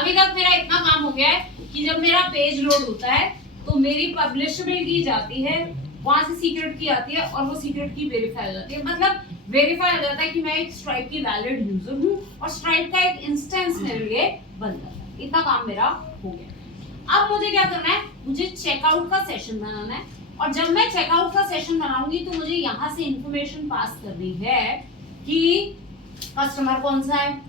अभी तक मेरा इतना काम हो गया है कि जब मेरा पेज लोड होता है तो मेरी पब्लिशमेंट की जाती है, वहां से सीक्रेट की आती है और वो सीक्रेट की वेरीफाई हो जाती है। मतलब वेरीफाई हो जाता है कि मैं एक स्ट्राइप की वैलिड यूजर हूँ और स्ट्राइप का एक इंस्टेंस मेरे लिए बन जाता है। इतना काम मेरा हो गया। अब मुझे क्या करना है, मुझे चेकआउट का सेशन बनाना है और जब मैं चेकआउट का सेशन बनाऊंगी तो मुझे यहाँ से इंफॉर्मेशन पास करनी है कि कस्टमर कौन सा है,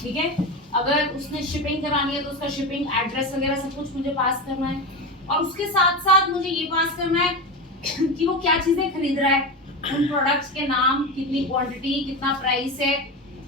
ठीक है, अगर उसने शिपिंग करानी है तो उसका शिपिंग एड्रेस वगैरह सब कुछ मुझे पास करना है और उसके साथ साथ मुझे ये पास करना है कि वो क्या चीजें खरीद रहा है, उन प्रोडक्ट्स के नाम, कितनी क्वांटिटी, कितना प्राइस है,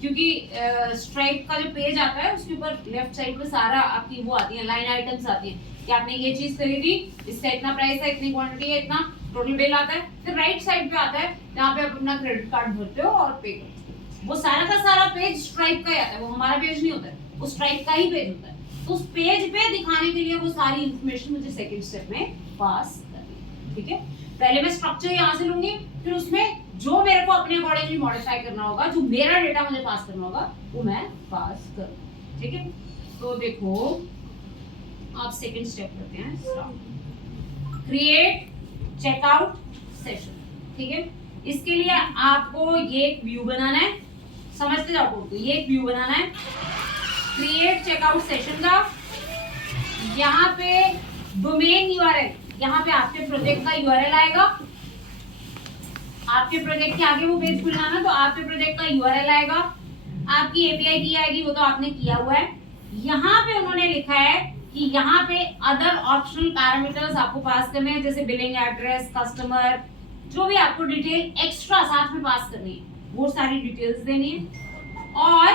क्योंकि स्ट्राइप का जो पेज आता है उसके ऊपर लेफ्ट साइड पे सारा आपकी वो आती है, लाइन आइटम्स आती है कि आपने ये चीज खरीदी, इसका इतना प्राइस है, इतनी क्वांटिटी है, इतना टोटल बिल आता है। फिर राइट साइड पे आता है जहाँ पे आप अपना क्रेडिट कार्ड भरते हो और पे करते हो। वो सारा का सारा पेज स्ट्राइप का ही आता है, वो हमारा पेज नहीं होता है, वो स्ट्राइप का ही पेज होता है। तो उस पेज पे दिखाने के लिए वो सारी इंफॉर्मेशन मुझे सेकंड स्टेप में पास करनी है, ठीक है। पहले मैं स्ट्रक्चर यहाँ से लूंगी, फिर उसमें जो मेरे को अपने अकॉर्डिंगली मॉडिफाई करना होगा, जो मेरा डेटा मुझे पास करना होगा वो मैं पास करूँ, ठीक है। तो देखो आप सेकंड स्टेप करते हैं, क्रिएट चेकआउट सेशन, ठीक है। इसके लिए आपको ये एक व्यू बनाना है, समझते जाओ कोड को, ये एक व्यू बनाना है क्रिएट चेकआउट सेशन का। यहाँ पे डोमेन यूआरएल, यहाँ पे आपके प्रोजेक्ट का यूआरएल आएगा, आपके प्रोजेक्ट के आगे वो पेज खुलना है तो आपके प्रोजेक्ट का यूआरएल आएगा, आपकी एपीआई की आएगी, वो तो आपने किया हुआ है। यहाँ पे उन्होंने लिखा है कि यहाँ पे अदर ऑप्शनल पैरामीटर्स आपको पास करने हैं, जैसे बिलिंग एड्रेस, कस्टमर, जो भी आपको डिटेल एक्स्ट्रा साथ में पास करनी है वो सारी डिटेल्स देनी है। और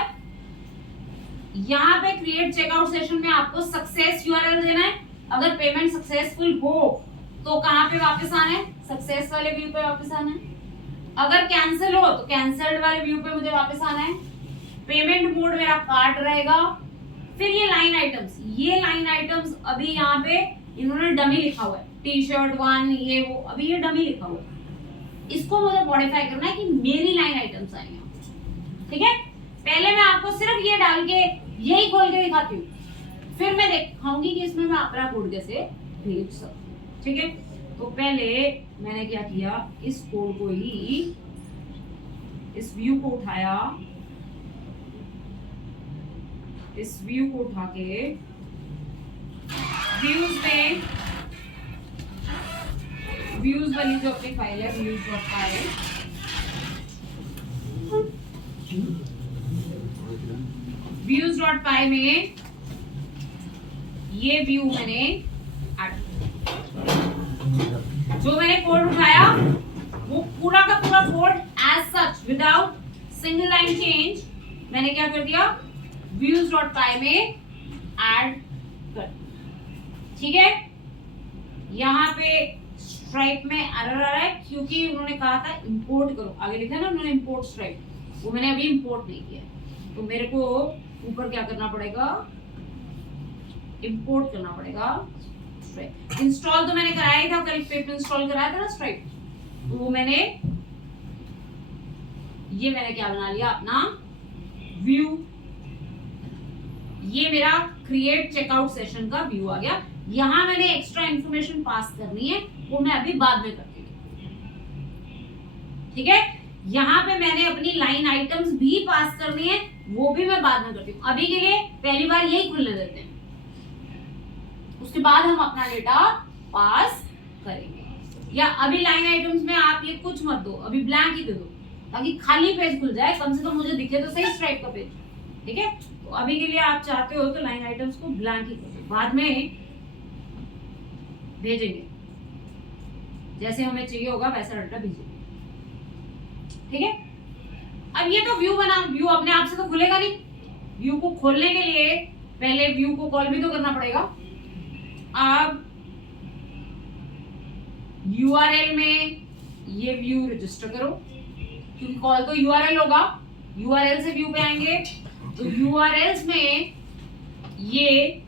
यहाँ पे क्रिएट चेकआउट सेशन में आपको सक्सेस यूआरएल देना है। अगर पेमेंट सक्सेसफुल हो तो कहाँ पे वापस आना है, सक्सेस वाले व्यू पे वापस आना है। अगर कैंसिल हो तो कैंसल्ड वाले व्यू पे मुझे वापस आना है। पेमेंट मोड मेरा कार्ड रहेगा। फिर ये लाइन आइटम्स, ये लाइन आइटम्स अभी यहाँ पे इन्होंने डमी लिखा हुआ है, टी शर्ट 1 ये वो, अभी ये डमी लिखा हुआ है, इसको मुझे मॉडिफाई करना है कि मेरी लाइन आइटम्स आएंगे, ठीक है। पहले मैं आपको सिर्फ ये डाल के यही खोल के दिखाती हूँ, फिर मैं दिखाऊंगी कि इसमें मैं अपना कोड कैसे भेज सकूं, ठीक है। तो पहले मैंने क्या किया, इस कोड को ही, इस व्यू को उठाया, इस व्यू को उठा के व्यूज में, व्यूज वाली जो अपनी फाइल है views.py, views.py में ये व्यू मैंने जो मैंने कोड उठाया वो पूरा का पूरा code as such without single line change मैंने क्या कर दिया, views.py में ऐड कर, ठीक है। यहाँ पे स्ट्राइप में एरर आ रहा है क्योंकि उन्होंने कहा था इंपोर्ट करो, आगे लिखा है ना उन्होंने इंपोर्ट स्ट्राइप, वो मैंने अभी इंपोर्ट नहीं किया, तो मेरे को ऊपर क्या करना पड़ेगा, इंपोर्ट करना पड़ेगा स्ट्राइप। इंस्टॉल तो मैंने कराया ही था, कल पिप इंस्टॉल कराया था ना स्ट्राइप, तो वो मैंने क्या बना लिया अपना व्यू, ये मेरा क्रिएट चेकआउट सेशन का व्यू आ गया। यहाँ मैंने एक्स्ट्रा इंफॉर्मेशन पास करनी है, वो मैं अभी बाद में करती हूँ, ठीक है। यहाँ पे मैंने अपनी लाइन आइटम्स भी पास करनी है, वो भी मैं बाद में करती हूँ। अभी के लिए पहली बार यही खुलने देते हैं, उसके बाद हम अपना डेटा पास करेंगे। या अभी लाइन आइटम्स में आप ये कुछ मत दो, अभी ब्लैंक ही दे दो ताकि खाली पेज खुल जाए, कम से कम मुझे दिखे तो सही स्ट्राइप का पेज, ठीक है। तो अभी के लिए आप चाहते हो तो लाइन आइटम्स को ब्लैंक ही कर दो, बाद में भेजेंगे जैसे हमें चाहिए होगा वैसा डाटा भेजेंगे, ठीक है। अब ये तो व्यू बना, व्यू अपने आप से तो खुलेगा नहीं, व्यू को खोलने के लिए पहले व्यू को कॉल भी तो करना पड़ेगा। अब यूआरएल में ये व्यू रजिस्टर करो, क्योंकि कॉल तो यूआरएल होगा, यूआरएल से व्यू पे आएंगे, तो यूआरएल्स में ये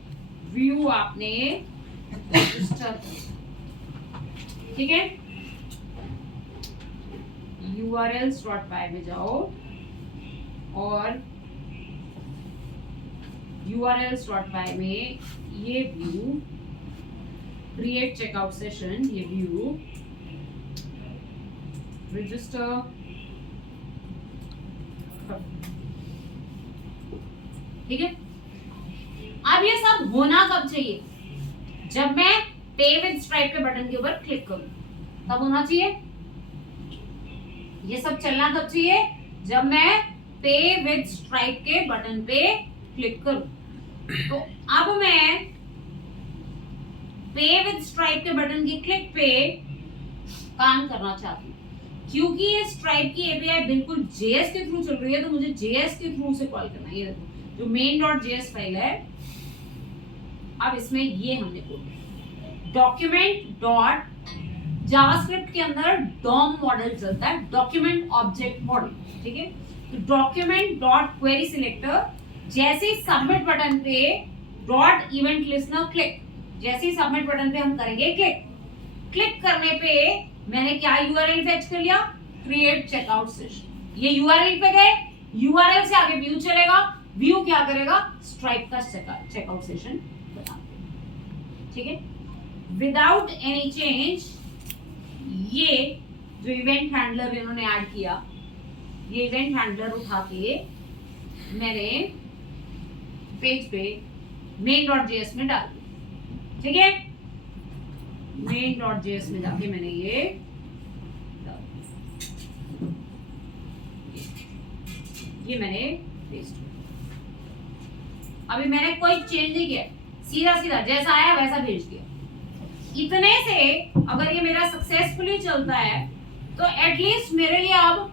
व्यू आपने रजिस्टर, ठीक है। urls.py में जाओ और urls.py में ये व्यू, क्रिएट चेकआउट सेशन, ये व्यू, रजिस्टर, ठीक है। अब ये सब होना कब चाहिए? जब मैं पे विद स्ट्राइप के बटन के ऊपर क्लिक करूं, तब होना चाहिए। ये सब चलना कब चाहिए? जब मैं पे विद स्ट्राइप के बटन पे क्लिक करूं। तो अब मैं पे विद स्ट्राइप के बटन की क्लिक पे काम करना चाहती हूँ। क्योंकि ये स्ट्राइप की एपीआई बिल्कुल जेएस के थ्रू चल रही है, तो मुझे जेएस के थ्रू से कॉल करना है। ये देखो जो main.js फाइल है, अब इसमें ये हमने कोड डॉक्यूमेंट डॉट जावास्क्रिप्ट के अंदर डॉम मॉडल चलता है, डॉक्यूमेंट ऑब्जेक्ट मॉडल, ठीक है। तो डॉक्यूमेंट डॉट क्वेरी सिलेक्टर, जैसे ही सबमिट बटन पे डॉट इवेंट लिस्टनर क्लिक, जैसे ही सबमिट बटन पे हम करेंगे क्लिक करने पे मैंने क्या यूआरएल फेच कर लिया? Create checkout session. ये यूआरएल पे गए, यूआरएल से आगे व्यू चलेगा, व्यू क्या करेगा? स्ट्राइप का चेकआउट सेशन बता, ठीक है। विदाउट एनी चेंज ये जो इवेंट हैंडलर इन्होंने ऐड किया, ये इवेंट हैंडलर उठा के मैंने पेज पे main.js में डाल दिया, ठीक है। main.js में जाके मैंने ये मैंने पेस्ट किया। अभी मैंने कोई चेंज नहीं किया, सीधा सीधा जैसा आया वैसा भेज दिया। इतने से अगर ये मेरा सक्सेसफुली चलता है तो एटलीस्ट मेरे लिए अब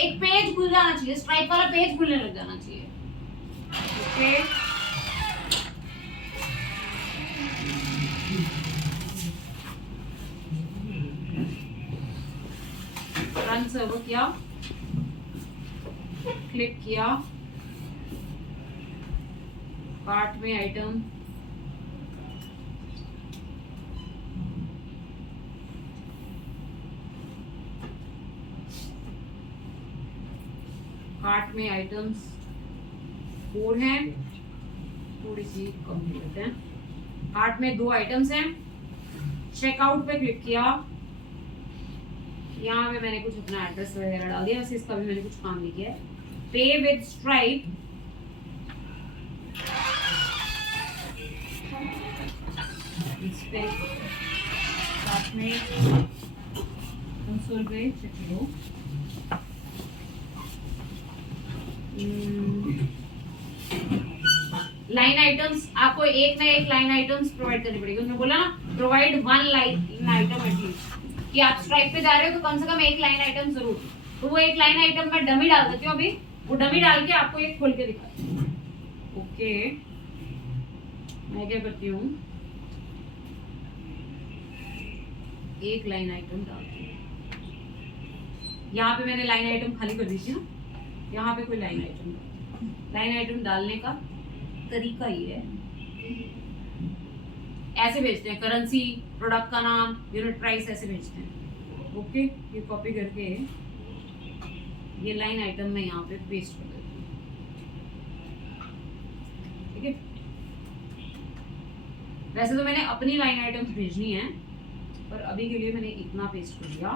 एक पेज खुल जाना चाहिए, स्ट्राइप वाला पेज खुलने लग जाना चाहिए, ओके। रन सर्वर किया, क्लिक किया, कार्ट में आइटम, कार्ट में आइटम्स 4 हैं, थोड़ी सी कम करते हैं। कार्ट में 2 आइटम्स हैं, चेकआउट पे क्लिक किया, यहाँ पे मैंने कुछ अपना एड्रेस वगैरह डाल दिया, वैसे इसका भी मैंने कुछ काम नहीं किया है। पे विद स्ट्राइप, इस पे साथ में कंसोल पे चेक करो, लाइन आइटम्स आपको एक ना एक लाइन आइटम्स प्रोवाइड करनी पड़ेगी। उन्होंने बोला ना प्रोवाइड 1 लाइन आइटम एटलीस्ट, कि आप स्ट्राइप पे जा रहे हो तो कम से कम एक लाइन आइटम जरूर। तो वो एक लाइन आइटम मैं डमी डाल देती हूँ, अभी वो डमी डाल के आपको एक खोल के दिखाती हूँ, ओके। मैं क्या करती हूँ, एक लाइन आइटम डालती हूँ, यहाँ पे मैंने लाइन आइटम खाली कर दी थी ना, यहाँ पे कोई लाइन आइटम डालने का तरीका ये है, ऐसे भेजते हैं, करेंसी, प्रोडक्ट का नाम, यूनिट प्राइस, ऐसे भेजते हैं, ओके। ये कॉपी करके ये लाइन आइटम मैं यहाँ पे पेस्ट कर देती हूँ, ठीक है। वैसे तो मैंने अपनी लाइन आइटम्स भेजनी है, पर अभी के लिए मैंने इतना पेस्ट कर दिया।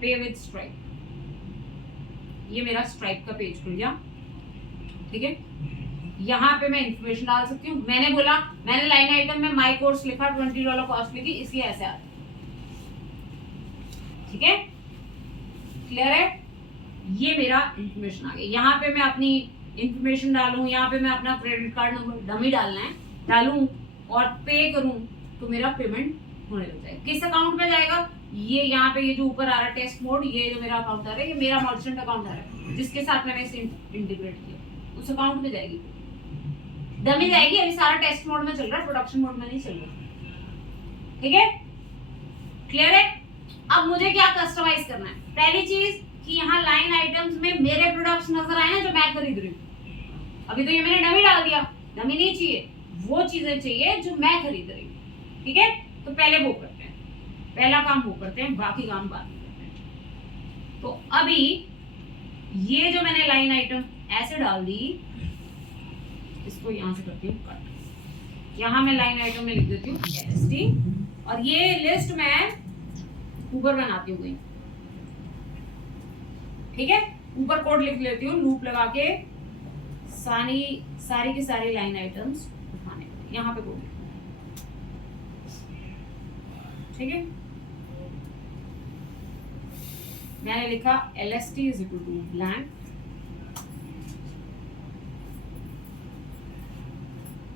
पे विद स्ट्राइप, ये मेरा स्ट्राइप का पेज खुल गया, ठीक है। यहाँ पे मैं इंफॉर्मेशन डाल सकती हूँ। मैंने बोला, मैंने लाइन आइटम में माई कोर्स लिखा, $20 कॉस्ट लिखी, इसलिए ऐसे आ रहा है, ठीक है, क्लियर है। ये मेरा इंफॉर्मेशन आ गया। यहाँ पे मैं अपनी इंफॉर्मेशन डालूं, यहाँ पे मैं अपना क्रेडिट कार्ड नंबर डमी डालना है, डालूं और पे करूं तो मेरा पेमेंट होने लग जाएगा। किस अकाउंट में जाएगा? ये यहाँ पे ये जो ऊपर आ रहा है टेस्ट मोड, ये जो मेरा अकाउंट आ रहा है, ये मेरा मर्चेंट अकाउंट आ रहा है, जिसके साथ मैंने इसे इंटीग्रेट किया, उस अकाउंट में जाएगी, डमी जाएगी। अभी सारा टेस्ट मोड में चल रहा है, प्रोडक्शन मोड में नहीं चल रहा, ठीक है, क्लियर है। अब मुझे क्या कस्टमाइज करना है? पहली चीज कि यहाँ लाइन आइटम्स में मेरे प्रोडक्ट्स नजर आए ना जो मैं खरीद रही हूँ। अभी तो ये मैंने डमी डाल दिया, डमी नहीं चाहिए, वो चीजें चाहिए जो मैं खरीद रही हूँ, ठीक है। तो पहले वो करते हैं, पहला काम वो करते हैं, बाकी काम बाद में करते हैं। तो अभी ये जो मैंने लाइन आइटम ऐसे डाल दी, इसको यहाँ से करती हूँ कट। यहाँ मैं लाइन आइटम में लिख देती हूँ LST, और ये लिस्ट मैं ऊपर बनाती हूँ कहीं, ठीक है। ऊपर कोड लिख लेती हूँ, लूप लगा के सारी की सारी लाइन आइटम्स उठाने, यहाँ पे कोड, ठीक है। मैंने लिखा LST is equal to blank,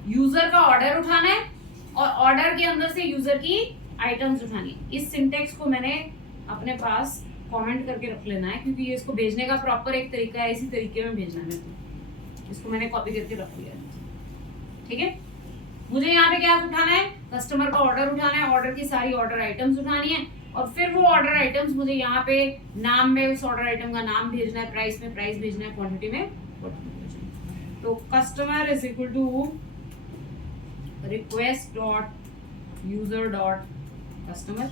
user का ऑर्डर उठाना है और ऑर्डर के अंदर से यूजर की आइटम्स उठानी है। इस सिंटेक्स को मैंने अपने पास कमेंट करके रख लेना है, क्योंकि ये इसको भेजने का प्रॉपर एक तरीका है, इसी तरीके में भेजना है। तो इसको मैंने कॉपी करके रख लिया है, ठीक है। मुझे यहाँ पे क्या उठाना है, कस्टमर का ऑर्डर उठाना है, ऑर्डर की सारी ऑर्डर आइटम्स उठानी है, और फिर वो ऑर्डर आइटम्स मुझे यहाँ पे नाम में उस ऑर्डर आइटम का नाम भेजना है, प्राइस में प्राइस भेजना है, क्वांटिटी में क्वांटिटी भेजना है। तो customer is equal to request dot user dot customer,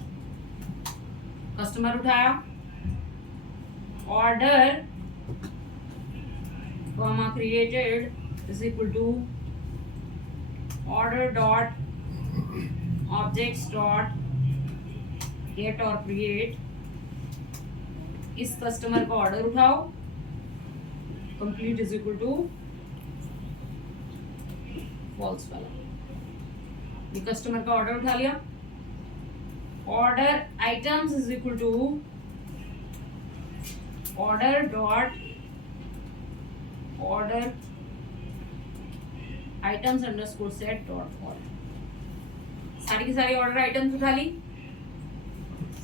customer उठाया, order comma created is equal to order dot objects dot get or create, इस कस्टमर का ऑर्डर उठाओ, complete is equal to false वाला। ये customer का order उठा लिया, order items is equal to order dot order items underscore set dot order, सारी की सारी ऑर्डर आइटम्स उठा ली।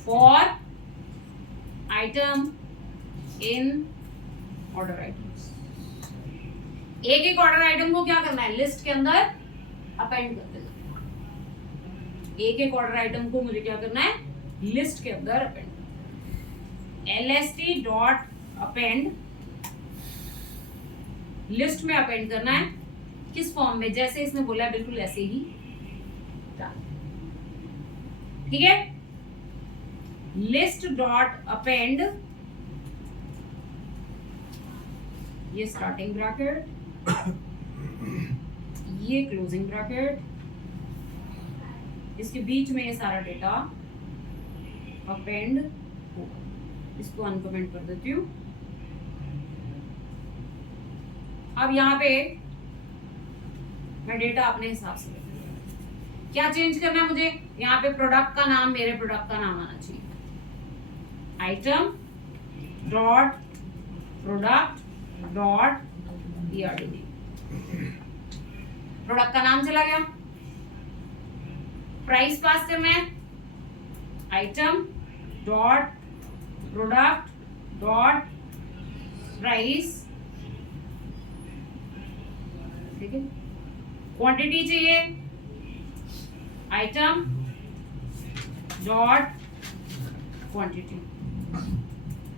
For item in order items, एक एक ऑर्डर आइटम को क्या करना है, लिस्ट के अंदर अपेंड कर देना। एक एक ऑर्डर आइटम को मुझे क्या करना है, लिस्ट के अंदर append. LST dot append, list में अपेंड करना है, किस फॉर्म में, जैसे इसने बोला है बिल्कुल ऐसे ही, ठीक है। लिस्ट डॉट अपेंड, ये स्टार्टिंग ब्रैकेट, ये क्लोजिंग ब्रैकेट, इसके बीच में ये सारा डेटा अपेंड होगा। इसको अनकमेंट कर देती हूँ। अब यहाँ पे मैं डेटा अपने हिसाब से क्या चेंज करना है मुझे, यहाँ पे प्रोडक्ट का नाम, मेरे प्रोडक्ट का नाम आना चाहिए, item dot product dot PRD, product का नाम चला गया। प्राइस पास करना है, item dot product dot price, ठीक है। क्वांटिटी चाहिए, आइटम डॉट क्वांटिटी।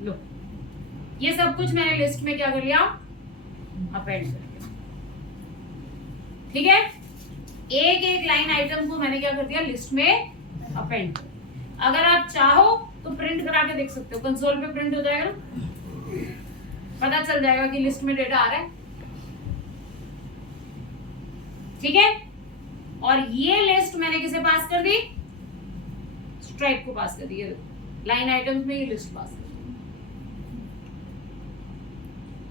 लो, ये सब कुछ मैंने लिस्ट में क्या कर लिया, अपेंड कर दिया, ठीक है। एक एक लाइन आइटम को मैंने क्या कर दिया, लिस्ट में अपेंड। अगर आप चाहो तो प्रिंट करा के देख सकते हो, कंसोल पे प्रिंट हो जाएगा ना, पता चल जाएगा कि लिस्ट में डेटा आ रहा है, ठीक है। और ये लिस्ट मैंने किसे पास कर दी, स्ट्राइप को पास कर दी। लाइन आइटम्स में ये लिस्ट पास कर दी,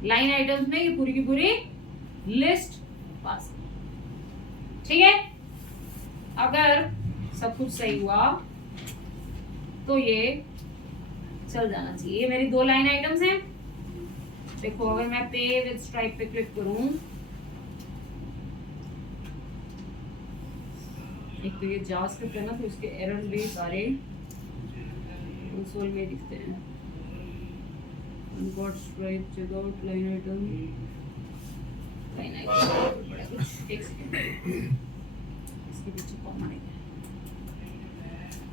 लाइन आइटम्स में ये पूरी की पूरी लिस्ट पास, ठीक है। अगर सब कुछ सही हुआ तो ये चल जाना चाहिए। ये मेरी 2 लाइन आइटम्स हैं। देखो, अगर मैं पे विद स्ट्राइप पे क्लिक करूं, एक तो ये जावास्क्रिप्ट है ना, तो इसके एरर्स भी सारे कंसोल में दिखते हैं। अनगॉट स्ट्राइप चेकआउट लाइन आइटम बड़ा कुछ, एक सेकंड, इसके पीछे कॉमा है।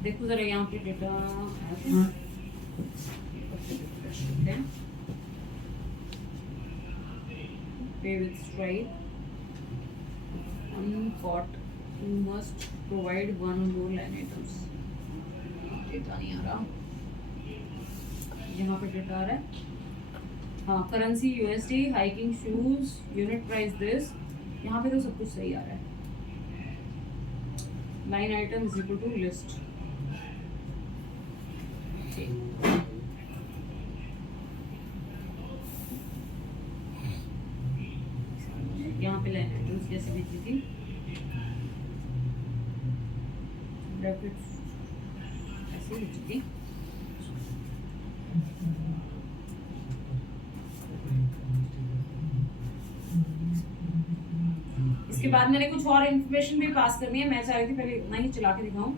देखो जरा यहाँ पे data pay with Stripe uncaught you must provide 1 or more line items। Data नहीं आ रहा, यहाँ पे डेटा आ रहा है हाँ, currency USD, hiking shoes, unit price this, यहाँ पे तो सब कुछ सही आ रहा है। Line item is equal to list. यहाँ पे लाइन आइटम्स कैसे भेजी थी, ब्रैकेट ऐसे भेजी थी। इसके बाद मैंने कुछ और इन्फॉर्मेशन भी पास करनी है। मैं चाह रही थी पहले इतना ही चला के दिखाऊं,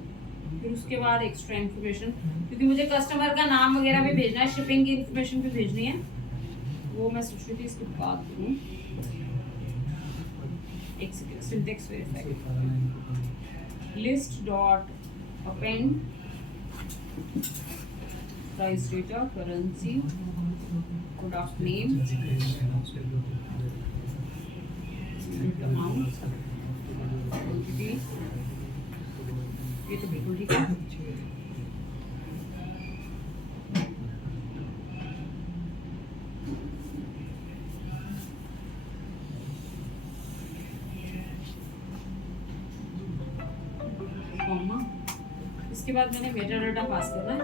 फिर उसके बाद एक्स्ट्रा इन्फॉर्मेशन, क्योंकि मुझे कस्टमर का नाम वगैरह भी भेजना है, शिपिंग की इन्फॉर्मेशन भी भेजनी है, वो मैं सोच रही थी इसके बाद करूँ। एक second, syntax verify, list dot append price data, currency, product name, amount, quantity, ये तो बिल्कुल ठीक है। इसके बाद मैंने मेटा डाटा पास करना है।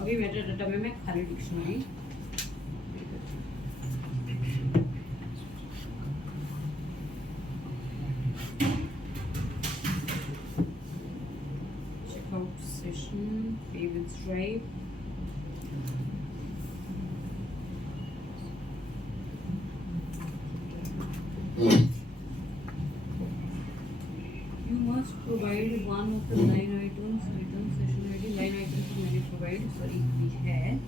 अभी मेटा डाटा में मैं खाली डिक्शनरी, चेकआउट सेशन, पे with stripe, provide one of the line items, return session ID, line items to मैंने provide, sorry ये है।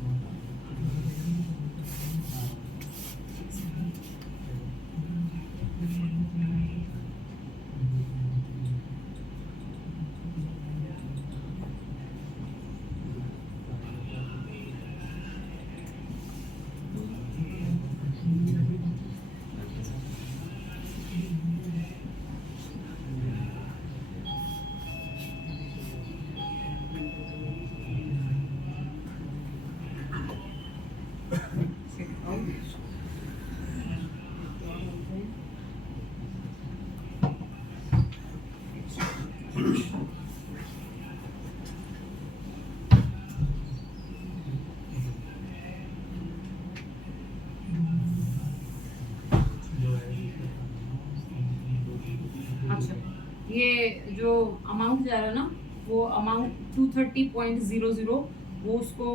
ये जो अमाउंट जा रहा है ना, वो अमाउंट 230.00, वो उसको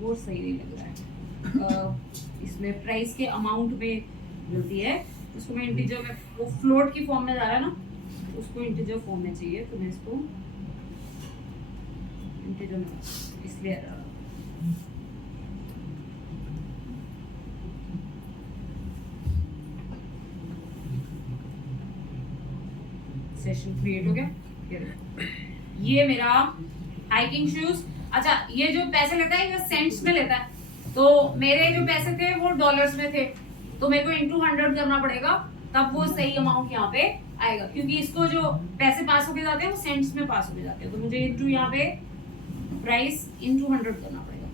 वो सही नहीं लग रहा है। इसमें प्राइस के अमाउंट में गलती है, उसको मैं इंटीजर में, वो फ्लोट की फॉर्म में जा रहा है ना, उसको इंटीजर फॉर्म में चाहिए, तो मैं इसको इंटीजर में इसलिए आ रहा है। सेशन क्रिएट हो गया। ये मेरा हाइकिंग शूज, अच्छा ये जो पैसे लेता है ये सेंट्स में लेता है, तो मेरे जो पैसे थे वो डॉलर्स में थे, तो मेरे को इनटू 100 करना पड़ेगा, तब वो सही अमाउंट यहाँ पे आएगा, क्योंकि इसको जो पैसे पास होके जाते हैं वो सेंट्स में पास होके जाते हैं, तो मुझे इनटू यहाँ पे प्राइस इनटू 100 करना पड़ेगा,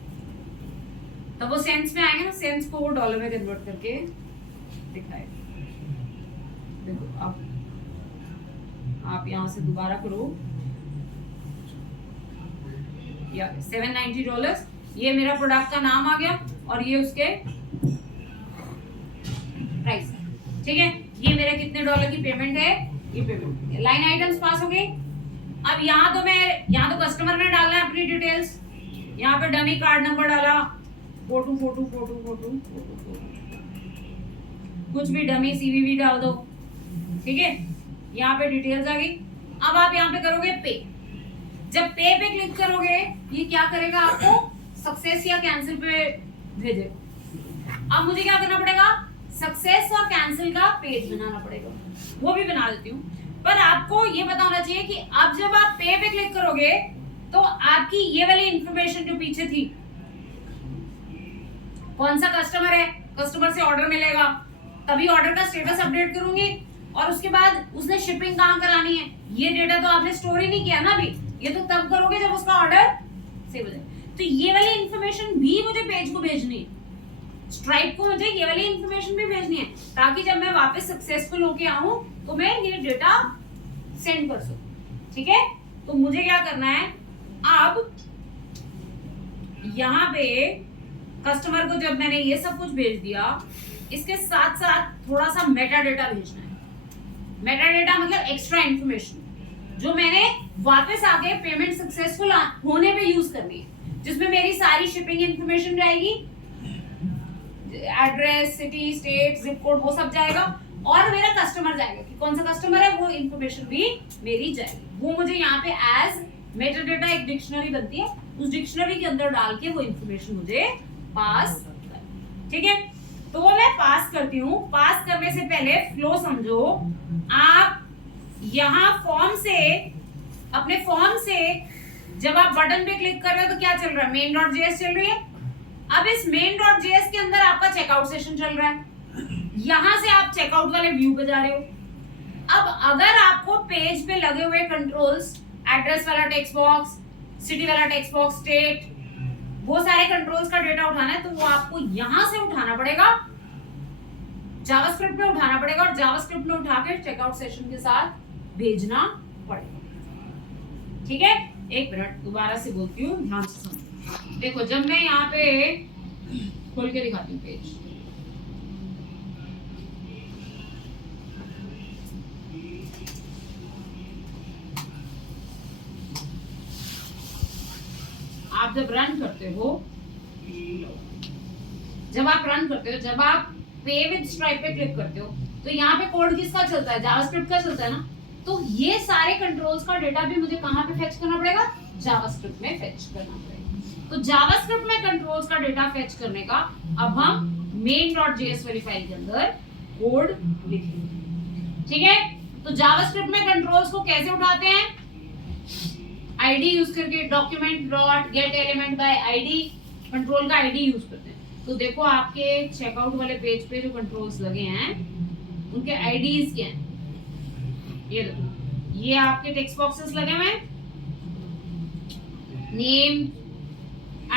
तब वो सेंट्स में आएंगे ना, सेंट्स को वो डॉलर में कन्वर्ट करके दिखाएगा। देखो आप यहाँ से दोबारा करो, या $790, ये मेरा प्रोडक्ट का नाम आ गया और ये उसके प्राइस, ठीक है। ये मेरे कितने डॉलर की पेमेंट है, ये पेमेंट, लाइन आइटम्स पास हो गई। अब यहाँ तो कस्टमर ने डालना है अपनी डिटेल्स, यहाँ पे डमी कार्ड नंबर डाला, फोटो, कुछ भी डमी सीवीवी डाल दो, ठीक है। यहाँ पे डिटेल्स आ गई। अब आप यहाँ पे करोगे पे, जब पे क्लिक करोगे ये क्या करेगा, आपको सक्सेस या कैंसिल पे भेजेगा। अब मुझे क्या करना पड़ेगा, सक्सेस और कैंसिल का पेज बनाना पड़ेगा, वो भी बना देती हूँ, पर आपको ये पता होना चाहिए कि अब जब आप पे क्लिक करोगे तो आपकी ये वाली इंफॉर्मेशन जो पीछे थी, कौन सा कस्टमर है, कस्टमर से ऑर्डर मिलेगा, तभी ऑर्डर का स्टेटस अपडेट करूंगी, और उसके बाद उसने शिपिंग कहाँ करानी है, ये डेटा तो आपने स्टोर ही नहीं किया ना अभी, ये तो तब करोगे जब उसका ऑर्डर सेव हो जाए। तो ये वाली इंफॉर्मेशन भी मुझे पेज को भेजनी है, स्ट्राइप को मुझे ये वाली इंफॉर्मेशन भी भेजनी है, ताकि जब मैं वापस सक्सेसफुल होके आऊं तो मैं ये डेटा सेंड कर सकूं। ठीक है, तो मुझे क्या करना है, अब यहाँ पे कस्टमर को जब मैंने ये सब कुछ भेज दिया, इसके साथ साथ थोड़ा सा मेटा डेटा भेजना है। मेटा डेटा मतलब एक्स्ट्रा इंफॉर्मेशन जो मैंने वापस आके पेमेंट सक्सेसफुल होने पे यूज करनी है, जिसमें मेरी सारी शिपिंग इंफॉर्मेशन जाएगी, address, city, state, zip code, वो सब जाएगा, और मेरा कस्टमर जाएगा कि कौन सा कस्टमर है, वो इंफॉर्मेशन भी मेरी जाएगी। वो मुझे यहाँ पे एज मेटा डेटा एक डिक्शनरी बनती है, उस डिक्शनरी के अंदर डाल के वो इंफॉर्मेशन मुझे पास, ठीक है। तो वो मैं पास करती हूँ। पास करने से पहले फ्लो समझो। आप यहाँ फॉर्म से, अपने फॉर्म से जब आप बटन पे क्लिक कर रहे हो तो क्या चल रहा है, main.js चल रही है। अब इस main.js के अंदर आपका चेकआउट सेशन चल रहा है, यहां से आप चेकआउट वाले व्यू पे जा रहे हो। अब अगर आपको पेज पे लगे हुए कंट्रोल्स, एड्रेस वाला टेक्स्ट बॉक्स, सिटी वाला टेक्स्ट बॉक्स, स्टेट, वो सारे कंट्रोल्स का डेटा उठाना है, तो वो आपको यहां से उठाना पड़ेगा, जावास्क्रिप्ट में उठाना पड़ेगा, और जावास्क्रिप्ट में उठा के चेकआउट सेशन के साथ भेजना पड़ेगा। ठीक है, एक मिनट दोबारा से बोलती हूँ, ध्यान से समझो। देखो, जब मैं यहाँ पे खोल के दिखाती हूँ पेज, आप जब रन करते हो, जब आप पे विद स्ट्राइप पे क्लिक करते हो, तो यहाँ पे कोड किसका चलता है, जावास्क्रिप्ट का चलता है ना। तो ये सारे कंट्रोल्स का डेटा भी मुझे कहाँ पे फेच करना पड़ेगा, जावास्क्रिप्ट में फेच करना पड़ेगा। तो जावास्क्रिप्ट में कंट्रोल्स का डेटा फेच करने का अब हम main.js वाली फाइल के अंदर कोड लिखेंगे। ठीक है, तो जावास्क्रिप्ट में कंट्रोल्स को कैसे उठाते हैं, आईडी यूज करके, document dot get element by ID, control का आईडी यूज करते हैं। तो देखो, आपके चेकआउट वाले पेज पे जो कंट्रोल्स लगे हैं उनके आईडीज क्या हैं, ये देखो, ये आपके टेक्स्ट बॉक्सेस लगे हुए हैं, name,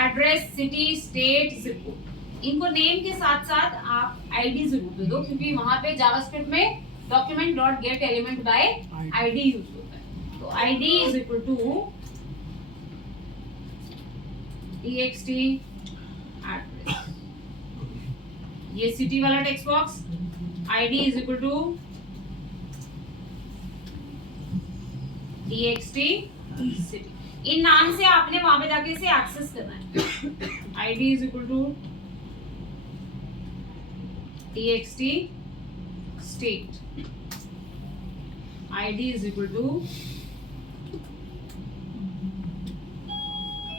address, city, state, zip code. इनको नेम के साथ साथ आप आईडी जरूर दे दो, क्योंकि वहां पे जावास्क्रिप्ट में document dot get element by ID use होता है। तो ID is equal to txt address, ये सिटी वाला text box, ID is equal to txt city. इन नाम से आपने वहां पे जाके इसे एक्सेस करना है। ID is equal to txt state, ID is equal to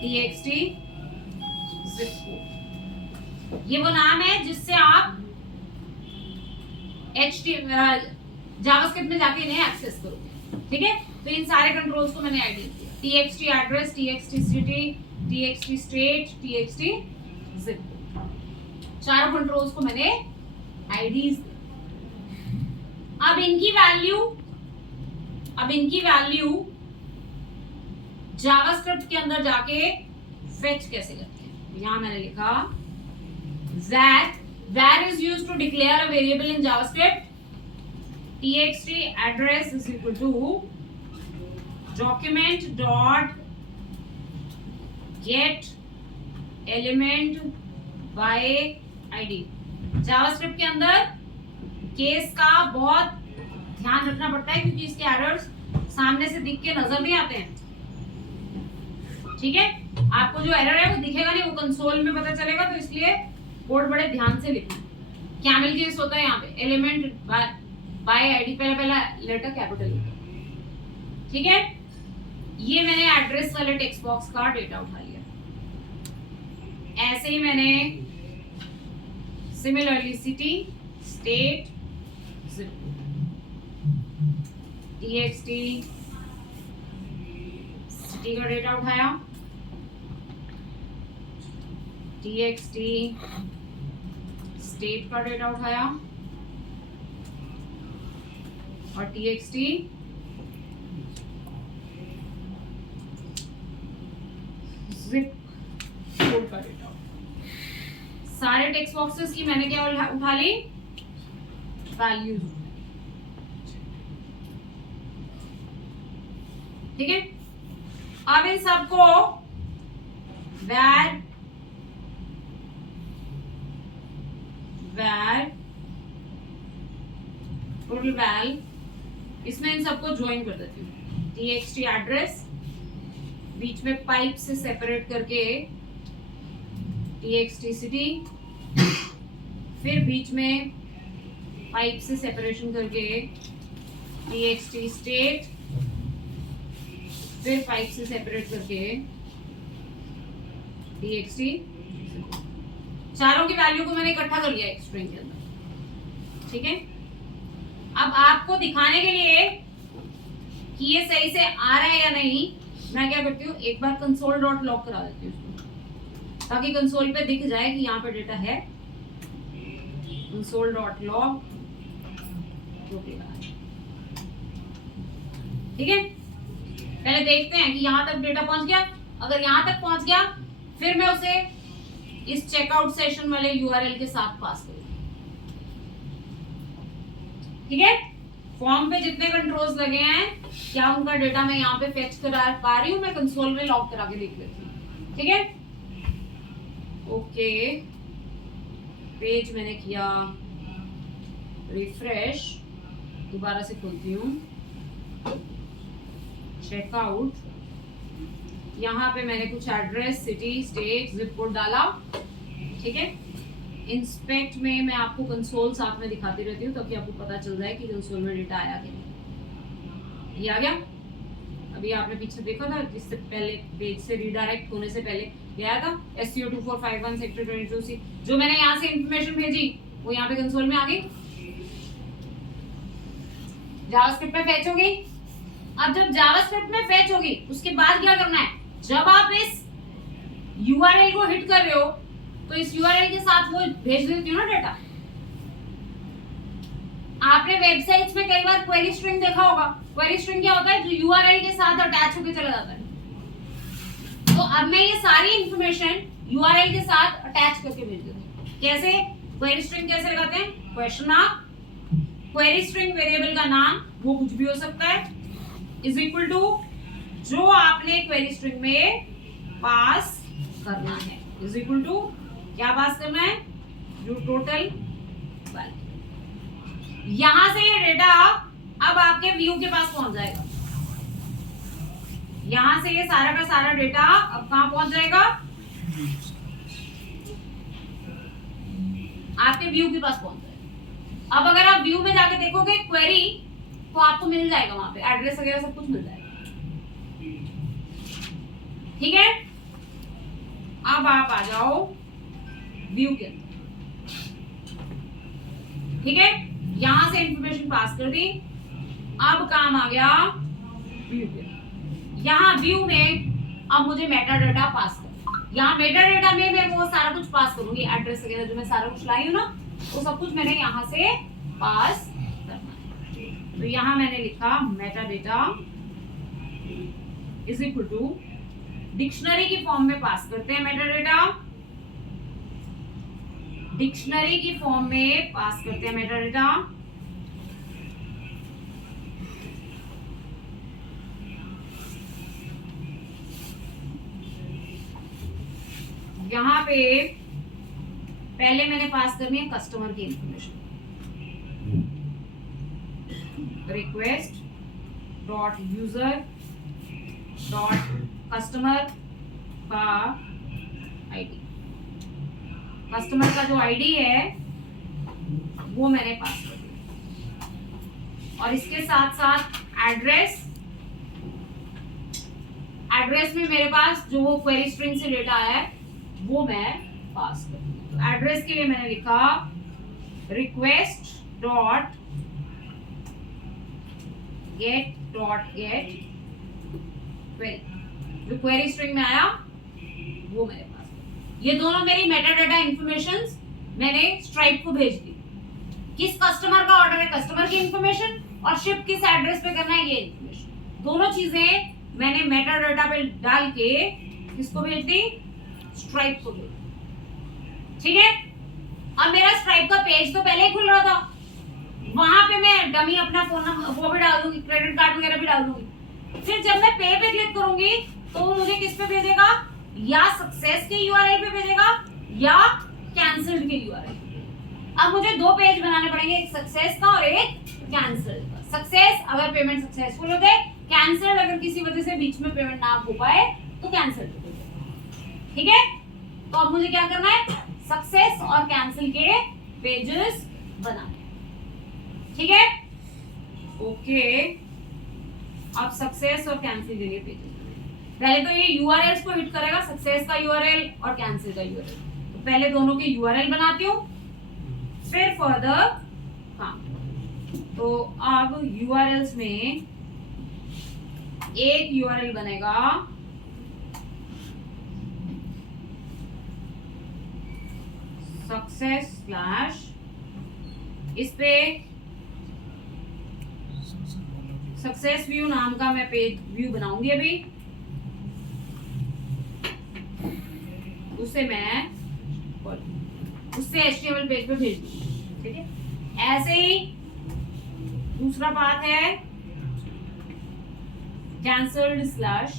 txt zip code. ये वो नाम है जिससे आप जावास्क्रिप्ट में जाके इन्हें एक्सेस करोगे। ठीक है, तो इन सारे कंट्रोल्स को मैंने आईडी दिया, txt address, txt city, txt state, txt zip code. चारों कंट्रोल्स को मैंने आईडीज दी। अब इनकी वैल्यू जावास्क्रिप्ट के अंदर जाके फेच कैसे करते हैं। यहां मैंने लिखा var is used to declare a variable in JavaScript. txt address is equal to document dot get element by id। JavaScript के अंदर केस का बहुत ध्यान रखना पड़ता है, क्योंकि इसके एरर्स सामने से दिख के नजर नहीं आते हैं। ठीक है, आपको जो एरर है वो दिखेगा नहीं, वो कंसोल में पता चलेगा, तो इसलिए कोड बड़े ध्यान से लिखना है। कैमल केस होता है यहाँ पे, एलिमेंट बाय आईडी, पहला लेटर कैपिटल होता है। ठीक है, ये मैंने एड्रेस वाले टेक्स्ट बॉक्स का डेटा उठा लिया। ऐसे ही मैंने similarly city, state, zip txt city का डेटा उठाया, txt स्टेट का डेटा उठाया, और txt जिप लोड का डेटा। सारे टेक्स्ट बॉक्सेस की मैंने क्या उठा ली, वैल्यूज। ठीक है, अब इन सबको वैर टोटल वैल, इसमें इन सबको ज्वाइन कर देती हूँ। txt एड्रेस बीच में पाइप से सेपरेट करके txt सिटी, फिर बीच में पाइप से सेपरेशन करके txt स्टेट, फिर पाइप से सेपरेट करके txt। चारों की वैल्यू को मैंने इकट्ठा कर लिया एक स्ट्रिंग के अंदर। ठीक है, अब आपको दिखाने के लिए कि ये सही से आ रहा है या नहीं, मैं क्या करती हूँ, एक बार कंसोल डॉट लॉग करा देती हूँ उसको, ताकि कंसोल पे दिख जाए कि यहाँ पे डेटा है। कंसोल डॉट लॉग, ठीक है। पहले देखते हैं कि यहाँ तक डेटा पहुंच गया। अगर यहाँ तक पहुंच गया, फिर मैं उसे इस चेकआउट सेशन वाले यूआरएल के साथ पास करूंगी। ठीक है, फॉर्म पे जितने कंट्रोल्स लगे हैं, क्या उनका डेटा मैं यहाँ पे फेच करा पा रही हूँ, मैं कंसोल में लॉग करा के देख लेती हूँ। ठीक है, ओके, पेज मैंने किया रिफ्रेश, दोबारा से खोलती हूँ, चेकआउट, यहाँ पे मैंने कुछ address, city, state, zip code डाला। ठीक है, इंस्पेक्ट में मैं आपको कंसोल साथ में दिखाती रहती हूँ ताकि आपको पता चल जाए कि कंसोल में डेटा आया कि नहीं। ये आ गया। अभी आपने पीछे देखा था, जिससे पहले पेज से रीडायरेक्ट होने से पहले ये आया था SCO2451 सेक्टर 22C, जो मैंने यहाँ से इंफॉर्मेशन भेजी वो यहाँ पे कंसोल में आ गई, जावास्क्रिप्ट में फेच होगी। अब जब जावास्क्रिप्ट में फेच होगी, उसके बाद क्या करना है, जब आप इस यूआरएल को हिट कर रहे हो तो इस यूआरएल के साथ वो भेज देती हूँ ना डेटा। आपने वेबसाइट्स में कई बार क्वेरी स्ट्रिंग देखा होगा। क्वेरी स्ट्रिंग क्या होता है, जो यूआरएल के साथ अटैच होकर चला जाता है। तो अब मैं ये सारी इंफॉर्मेशन यूआरएल के साथ अटैच करके भेज देती हूँ। कैसे, क्वेरी स्ट्रिंग कैसे लगाते हैं, question mark, query string variable का नाम, वो कुछ भी हो सकता है, इज इक्वल टू जो आपने क्वेरी स्ट्रिंग में पास करना है, इज इक्वल टू क्या पास करना है, जो टोटल वैल्यू। यहां से ये डेटा अब आपके व्यू के पास पहुंच जाएगा। यहां से ये सारा का सारा डेटा अब कहां पहुंच जाएगा, आपके व्यू के पास पहुंच जाएगा। अब अगर आप व्यू में जाके देखोगे क्वेरी, तो आपको मिल जाएगा वहां पे एड्रेस वगैरह सब कुछ मिल जाएगा। ठीक है, अब आप आ जाओ व्यू के अंदर। ठीक है, यहां से इंफॉर्मेशन पास कर दी, अब काम आ गया व्यू के। यहाँ व्यू में अब मुझे मेटा डाटा पास करना। यहाँ मेटा डाटा में मैं वो सारा कुछ पास करूंगी, एड्रेस वगैरह जो मैं सारा कुछ लाई हूँ ना, वो सब कुछ मैंने यहाँ से पास करना है। तो यहाँ मैंने लिखा meta data is equal to, dictionary की फॉर्म में पास करते हैं मेटा डेटा, डिक्शनरी की फॉर्म में पास करते हैं मेटा डेटा। यहां पे पहले मैंने पास करनी है कस्टमर की information, request dot user dot customer का आईडी। कस्टमर का जो आईडी है वो मैंने पास कर दिया, और इसके साथ साथ एड्रेस, एड्रेस में मेरे पास जो वो क्वेरी स्ट्रिंग से डेटा आया है वो मैं पास कर दूंगी। तो एड्रेस के लिए मैंने लिखा रिक्वेस्ट डॉट गेट क्वेरी, जो क्वेरी स्ट्रिंग में आया वो मेरे पास। ये दोनों मेरी मेटा डाटा इंफॉर्मेशंस मैंने स्ट्राइप को भेज दी। किस कस्टमर का ऑर्डर है, कस्टमर की इंफॉर्मेशन, और शिप किस एड्रेस पे करना है ये इंफॉर्मेशन, दोनों चीजें मैंने मेटा डाटा पे डाल के किसको भेज दी, स्ट्राइप को भी, ठीक है। अब मेरा स्ट्राइप का पेज तो पहले ही खुल रहा था, वहां पे मैं डमी अपना फोन नंबर वो भी डाल दूंगी, क्रेडिट कार्ड वगैरह भी डाल दूंगी। फिर जब मैं पे क्लिक करूंगी तो वो मुझे किस पे भेजेगा, या सक्सेस के यूआरएल पे भेजेगा या कैंसिल्ड के यूआरएल। अब मुझे दो पेज बनाने पड़ेंगे, एक सक्सेस का और एक कैंसिल्ड का। सक्सेस अगर पेमेंट सक्सेसफुल हो गए, कैंसिल्ड अगर किसी वजह से बीच में पेमेंट ना हो पाए तो कैंसिल्ड हो जाए, ठीक है। तो अब मुझे क्या करना है, सक्सेस और कैंसिल के पेजेस बनाने, ठीक है। ओके, अब सक्सेस और कैंसिल के लिए पेजेस, पहले तो ये यूआरएल्स को हिट करेगा, सक्सेस का यूआरएल और कैंसिल का यूआरएल। तो पहले दोनों के यूआरएल बनाती हूँ, फिर फर्दर काम। तो अब यूआरएल्स में एक यूआरएल बनेगा सक्सेस स्लैश, इस पे सक्सेस व्यू नाम का मैं पेज व्यू बनाऊंगी अभी, उसे मैं उससे HTML पेज पे भेज दूंगी, ठीक है। ऐसे ही दूसरा पार्ट है कैंसल्ड स्लैश,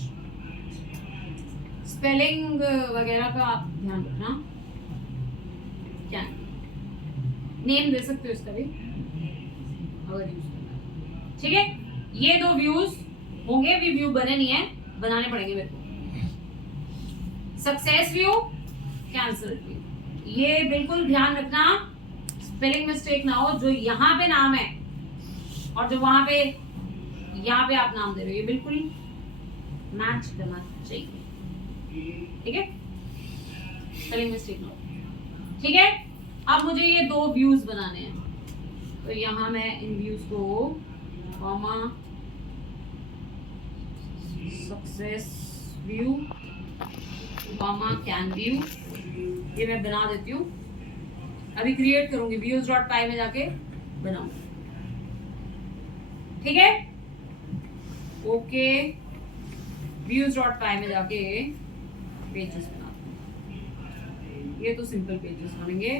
स्पेलिंग वगैरह का आप ध्यान रखना, क्या नेम दे सकते हो इसका भी अगर यूज करना है, ठीक है। ये दो व्यूज होंगे, भी व्यू बने नहीं है, बनाने पड़ेंगे मेरे को। सक्सेस व्यू, कैंसिल व्यू, ये बिल्कुल ध्यान रखना स्पेलिंग मिस्टेक ना हो, जो यहाँ पे नाम है और जो वहां पे यहाँ पे आप नाम दे रहे हो, ये बिल्कुल मैच करना चाहिए, ठीक है, स्पेलिंग मिस्टेक ना हो, ठीक है। अब मुझे ये दो व्यूज बनाने हैं, तो यहाँ मैं इन व्यूज को comma success view comma can view, ये मैं बना देती हूँ, अभी क्रिएट करूंगी, views.py में जाके बनाऊंगी, ठीक है। ओके, views.py में जाके पेजेस बनाते हैं, ये तो सिंपल पेजेस बनेंगे।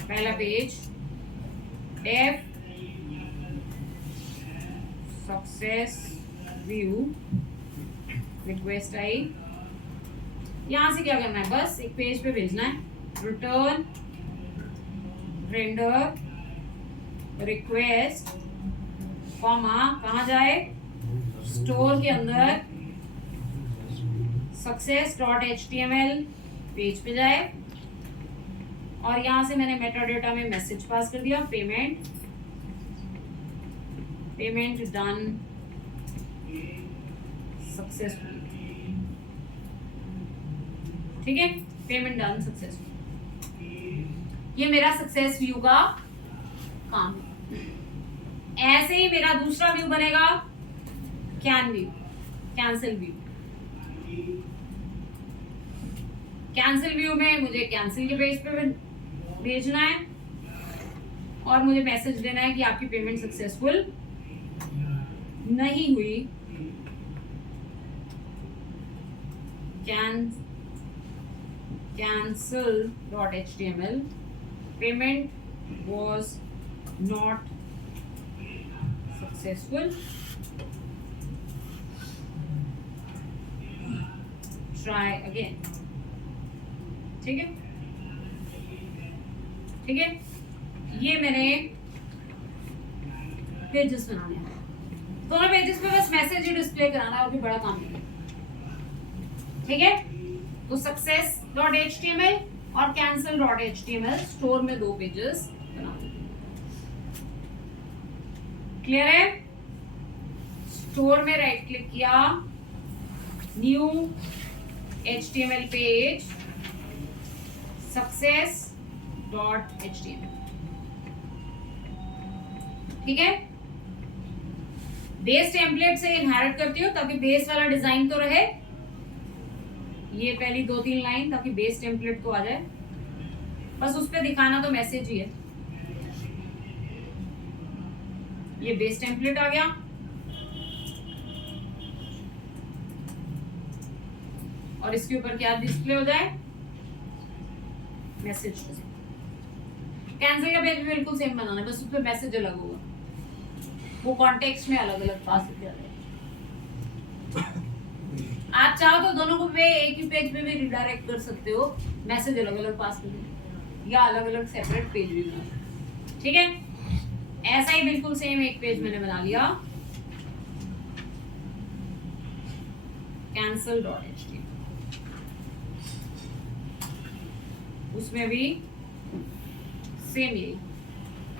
पहला page def success view request आई, यहां से क्या करना है, बस एक पेज पे भेजना है, रिटर्न रेंडर रिक्वेस्ट कॉमा, कहाँ जाए, स्टोर के अंदर success.html पेज पे जाए, और यहां से मैंने मेटा डेटा में मैसेज पास कर दिया, पेमेंट डन सक्सेसफुल, ठीक है, पेमेंट डन सक्सेसफुल। ये मेरा सक्सेस व्यू का काम है। ऐसे ही मेरा दूसरा व्यू बनेगा can view, cancel view. Cancel view में मुझे कैंसिल के पेज पे भेजना है और मुझे मैसेज देना है कि आपकी पेमेंट सक्सेसफुल नहीं हुई, cancel.html payment was not successful, try again, ठीक है, ठीक है। ये मैंने पेजेस बनाने हैं, दोनों पेजेस पे बस मैसेज ही डिस्प्ले कराना है और भी बड़ा काम नहीं है, ठीक है। तो success.html और cancel.html स्टोर में दो पेजेस बना देंगे, क्लियर है। स्टोर में राइट क्लिक किया, न्यू HTML पेज success.html, ठीक है। बेस टेम्पलेट से इनहेरिट करती हूँ ताकि बेस वाला डिजाइन तो रहे, ये पहली 2-3 लाइन, ताकि बेस टेम्पलेट तो आ जाए, बस उस पे दिखाना तो मैसेज ही है। ये बेस टेम्पलेट आ गया, और इसके ऊपर क्या डिस्प्ले हो जाए, मैसेज। कैंसिल का पेज भी बिल्कुल सेम बनाना है, बस उसमें मैसेज अलग होगा, वो कॉन्टेक्स्ट में अलग अलग पास किया जाएगा। आप चाहो तो दोनों को पे एक ही पेज पे भी रिडायरेक्ट कर सकते हो, मैसेज अलग अलग पास करके, या अलग अलग सेपरेट पेज भी बना सकते। ठीक है, ऐसा ही बिल्कुल सेम एक पेज मैंने बना लिया, cancel.html, उसमें भी सेम यही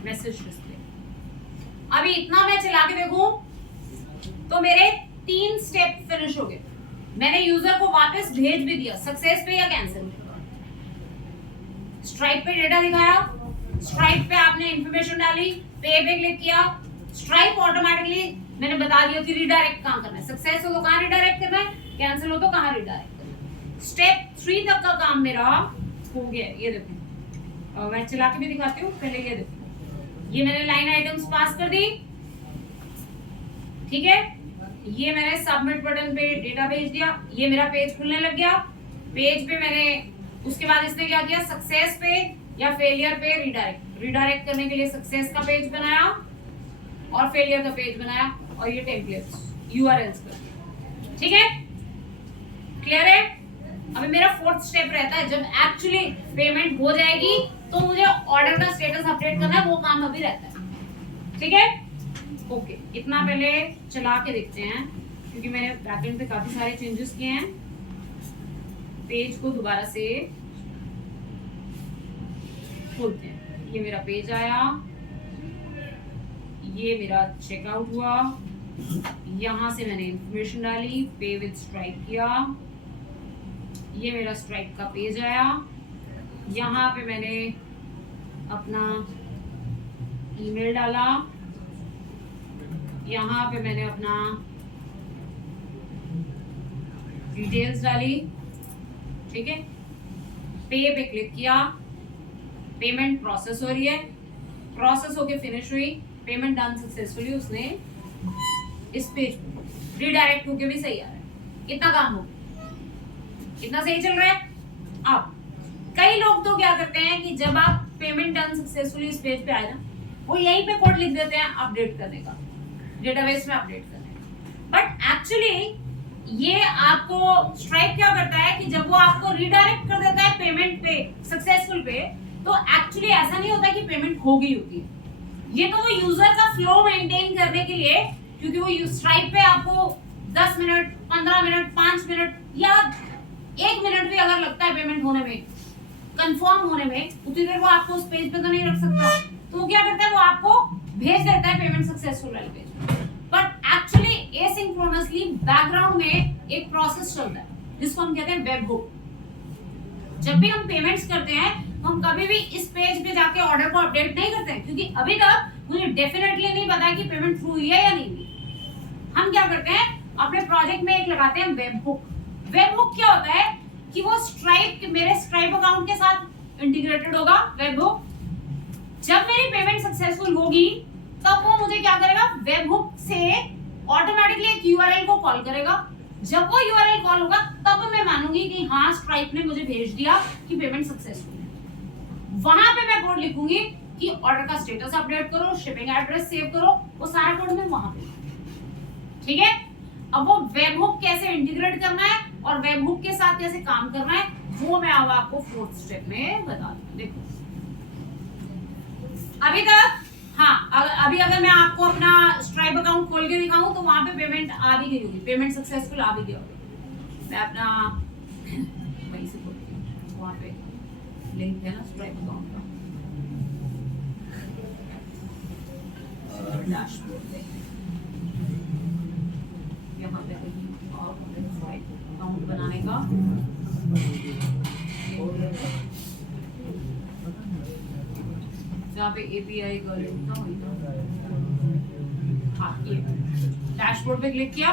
मैसेज डिस्प्ले। अभी इतना मैं चला के देखूं तो मेरे 3 स्टेप फिनिश हो गए। मैंने यूजर को वापस भेज भी दिया, सक्सेस पे या कैंसिल। स्ट्राइप पे डेटा दिखाया, स्ट्राइप पे आपने इंफॉर्मेशन डाली, पे क्लिक किया, स्ट्राइप ऑटोमेटिकली मैंने बता दिया कि रिडायरेक्ट कहां करना है, सक्सेस हो तो कहां रिडायरेक्ट करना है, कैंसिल हो तो कहां रिडायरेक्ट करना है। स्टेप 3 तक का काम मेरा हो गया। ये देखो, और मैं चला के भी दिखाती हूँ, पहले ये देखो, ये मैंने लाइन आइटम्स पास कर दी, ठीक है, ये मैंने सबमिट बटन पे डेटा भेज दिया, ये मेरा पेज खुलने लग गया। पेज पे मैंने उसके बाद इसने क्या किया, सक्सेस पे या फेलियर पे रिडायरेक्ट करने के लिए सक्सेस का पेज बनाया और फेलियर का पेज बनाया, और ये टेम्पलेट्स यूआरएल्स पर। ठीक है, क्लियर है। अभी मेरा 4th स्टेप रहता है, जब एक्चुअली पेमेंट हो जाएगी तो मुझे ऑर्डर का स्टेटस अपडेट करना है, वो काम अभी रहता है। ठीक है, ओके, इतना पहले चला के देखते हैं, क्योंकि मैंने बैकएंड पे काफी सारे चेंजेस किए हैं। पेज को दोबारा से खोलते हैं, ये मेरा पेज आया, ये मेरा चेकआउट हुआ, यहां से मैंने इंफॉर्मेशन डाली, पे विद स्ट्राइप किया, ये मेरा स्ट्राइप का पेज आया, यहाँ पे मैंने अपना ईमेल डाला, यहाँ पे मैंने अपना डिटेल्स डाली, ठीक है, पे क्लिक किया, पेमेंट प्रोसेस हो रही है, प्रोसेस होके फिनिश हुई, पेमेंट डन सक्सेसफुली, उसने इस पेज पे रिडायरेक्ट होके भी सही आ रहा है। इतना काम हो गया, इतना सही चल रहा है। अब कई लोग तो क्या करते हैं कि जब आप पेमेंट डन सक्सेसफुली इस पेज पे आए ना, वो यहीं पे कोड लिख देते हैं अपडेट करने का, डेटाबेस में अपडेट करने का। बट एक्चुअली ये आपको स्ट्राइप क्या करता है कि जब वो आपको रिडायरेक्ट कर देता है पेमेंट पे, सक्सेसफुल पे, तो एक्चुअली ऐसा नहीं होता कि पेमेंट हो गई होती है। ये तो वो यूजर का फ्लो मेंटेन करने के लिए, क्योंकि वो स्ट्राइप पे आपको 10 मिनट, 15 मिनट, 5 मिनट या 1 मिनट भी अगर लगता है पेमेंट होने में, कंफर्म होने में, उतनी देर वो आपको उस पेज पे तो नहीं रख सकता। तो वो क्या करता है, वो आपको भेज देता है पेमेंट सक्सेसफुल वाले page. But actually asynchronously background में एक प्रोसेस चलता है जिसको हम कहते हैं वेब हुक। जब भी हम पेमेंट्स करते हैं तो हम कभी भी इस पेज पे जाके ऑर्डर को अपडेट नहीं करते हैं, क्योंकि अभी तक मुझे डेफिनेटली नहीं पता कि पेमेंट थ्रू हुई है या नहीं हुई। हम क्या करते हैं, अपने प्रोजेक्ट में एक लगाते हैं वेब हुक। वेब हुक क्या होता है कि वो स्ट्राइप, मेरे स्ट्राइप अकाउंट के साथ इंटीग्रेटेड होगा वेब हुक। जब मेरी पेमेंट सक्सेसफुल होगी तब वो मुझे क्या करेगा, वेब हुक से ऑटोमेटिकली एक यूआरएल को कॉल करेगा। जब वो यूआरएल कॉल होगा तब मैं मानूंगी कि हाँ, स्ट्राइप ने मुझे भेज दिया कि पेमेंट सक्सेसफुल है। वहां पे मैं कोड लिखूंगी कि ऑर्डर का स्टेटस अपडेट करो, शिपिंग एड्रेस सेव करो, वो सारा कोड मैं वहां पे, ठीक है। अब वो वेब हुक कैसे इंटीग्रेट करना है और वेब हुक के साथ कैसे काम करना है, वो मैं अब आपको 4th स्टेप में बता दूंगा। देखो अभी तक, हाँ, अभी अगर मैं आपको अपना स्ट्राइप अकाउंट खोल के दिखाऊं तो वहां पे पेमेंट आ भी गई होगी, पेमेंट सक्सेसफुल आ भी गया होगा। मैं अपना वहीं से खोलती हूं, वहां पे लिंक है ना स्ट्राइप अकाउंट का, डैशबोर्ड पे यहाँ पे कहीं और स्ट्राइप अकाउंट बनाने का जहाँ पे एपीआई का लिंक था वही था। हाँ, ये डैशबोर्ड पे क्लिक किया,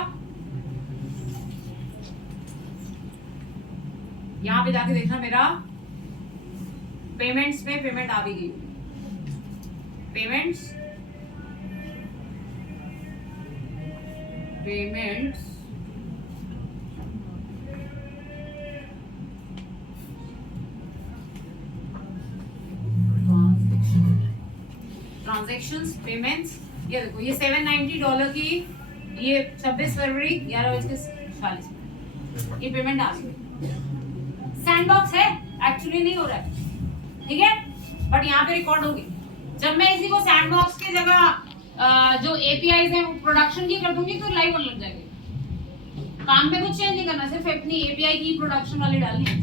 यहाँ पे जाके देखना मेरा पेमेंट्स में पेमेंट आ भी गई। पेमेंट्स ट्रांजैक्शंस, पेमेंट्स, ये देखो ये $790 की, ये 26 फरवरी 11:46 ये पेमेंट आ गई। सैंडबॉक्स है, एक्चुअली नहीं हो रहा है, ठीक है, बट यहाँ पे रिकॉर्ड होगी। जब मैं इसी को सैंडबॉक्स की जगह जो एपीआईज है वो प्रोडक्शन की कर दूंगी तो लाइव होने लग जाएगी। काम में कुछ चेंज नहीं करना, सिर्फ अपनी एपीआई की प्रोडक्शन वाली डालनी है,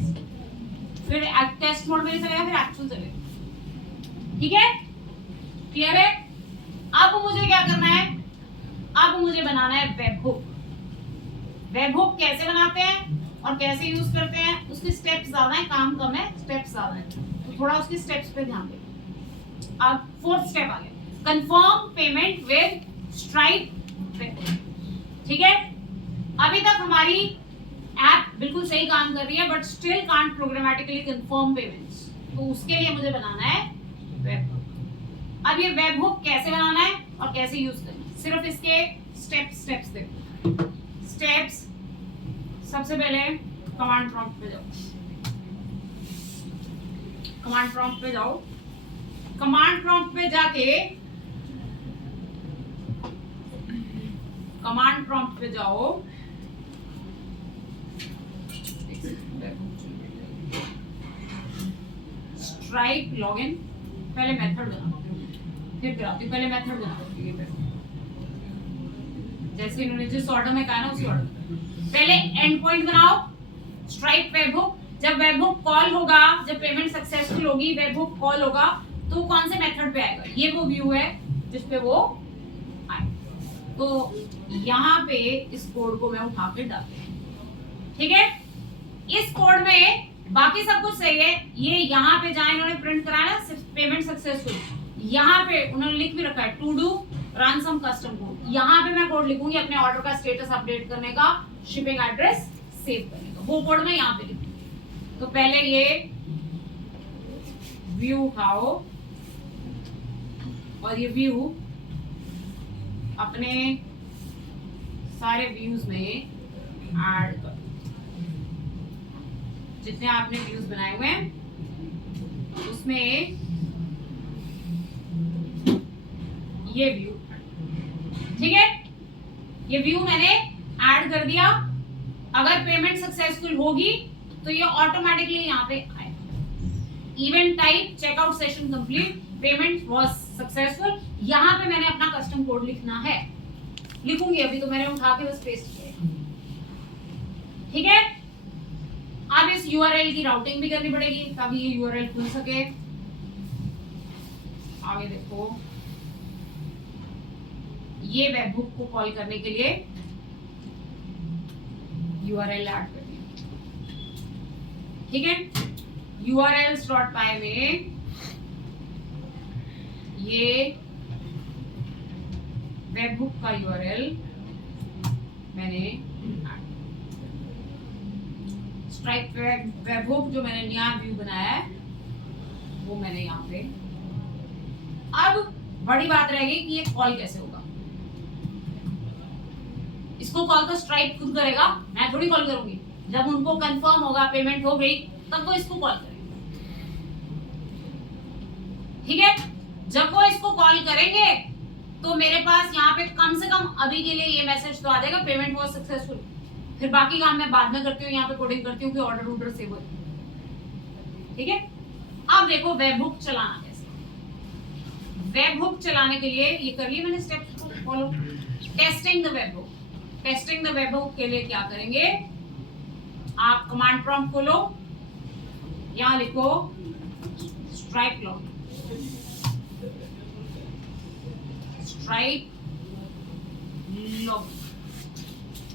फिर टेस्ट मोड में चलेगा, फिर एक्चुअल चलेगा, ठीक है, क्लियर है। अब मुझे क्या करना है, अब मुझे बनाना है वेबहुक। वेबहुक कैसे बनाते हैं और कैसे यूज करते हैं, उसके स्टेप्स ज्यादा है, काम कम है, स्टेप्स ज्यादा है, तो थोड़ा उसके स्टेप्स पे ध्यान दें। अब फोर्थ स्टेप आ गया, कंफर्म पेमेंट विद स्ट्राइप, ठीक है। अभी तक हमारी ऐप बिल्कुल सही काम कर रही है, but still can't programmatically confirm payments, तो उसके लिए मुझे बनाना है वेबहुक। अब ये वेबहुक कैसे बनाना है और कैसे यूज करना है, सिर्फ इसके स्टेप्स देखो। स्टेप्स, सबसे पहले कमांड प्रॉम्प्ट पे जाओ, कमांड प्रॉम्प्ट पे जाओ, कमांड प्रॉम्प्ट पे जाके कमांड प्रॉम्प्ट पे जाओ, स्ट्राइप लॉगिन, पहले मेथड बनाओ, फिर कराती हूँ, पहले मेथड बनाओ, जैसे इन्होंने जिस ऑर्डर में कहा ना उसी ऑर्डर में। पहले एंड पॉइंट बनाओ, स्ट्राइप वेबहुक, जब वेबहुक कॉल होगा, जब पेमेंट सक्सेसफुल होगी, वेबहुक कॉल होगा, तो कौन से मेथड पे आएगा, ये वो व्यू है जिस पे वो आए, तो यहाँ पे इस कोड को मैं उठा के डालती हूँ, ठीक है। इस कोड में बाकी सब कुछ सही है, ये यहाँ पे जहाँ इन्होंने प्रिंट कराया ना पेमेंट सक्सेसफुल, यहाँ पे उन्होंने लिख भी रखा है to do run some custom code, यहाँ पे मैं कोड लिखूंगी अपने ऑर्डर का स्टेटस अपडेट करने का, शिपिंग एड्रेस सेव करने का, वो कोड मैं यहाँ पे लिखूंगी। तो पहले ये व्यू उठाओ और ये व्यू अपने सारे व्यूज में ऐड करो, जितने आपने व्यूज बनाए हुए हैं उसमें ये व्यू, ठीक है, ये व्यू मैंने ऐड कर दिया। अगर पेमेंट सक्सेसफुल होगी तो ये ऑटोमेटिकली यहाँ पे आएगा। Event type checkout session complete, payment was successful, यहाँ पे मैंने अपना कस्टम कोड लिखना है, लिखूंगी अभी, तो मैंने उठा के बस पेस्ट किया, ठीक है। अब इस यूआरएल की राउटिंग भी करनी पड़ेगी ताकि ये यूआरएल खुल सके। आगे देखो, ये वेबहुक को कॉल करने के लिए यूआरएल ऐड करनी है, ठीक है। urls.py में ये वेबहुक का यूआरएल मैंने स्ट्राइप वेबहुक जो मैंने नया व्यू बनाया है वो मैंने यहाँ पे। अब बड़ी बात रहेगी कि ये कॉल कैसे होगा, इसको कॉल तो स्ट्राइप खुद करेगा, मैं थोड़ी कॉल करूंगी। जब उनको कंफर्म होगा पेमेंट हो गई तब वो इसको कॉल करेंगे, ठीक है। जब वो इसको कॉल करेंगे तो मेरे पास यहाँ पे कम से कम अभी के लिए ये मैसेज तो आ जाएगा पेमेंट वाज सक्सेसफुल, फिर बाकी काम मैं बाद में करती हूँ, यहाँ पे कोडिंग करती हूँ कि ऑर्डर सेव हो, ठीक है। अब देखो वेबहुक चलाना कैसे, वेबहुक चलाने के लिए ये कर लिया मैंने स्टेप्स को follow. Testing the webhook, testing the webhook के लिए क्या करेंगे, आप कमांड प्रॉम्प्ट खोलो, यहाँ लिखो stripe log, stripe log,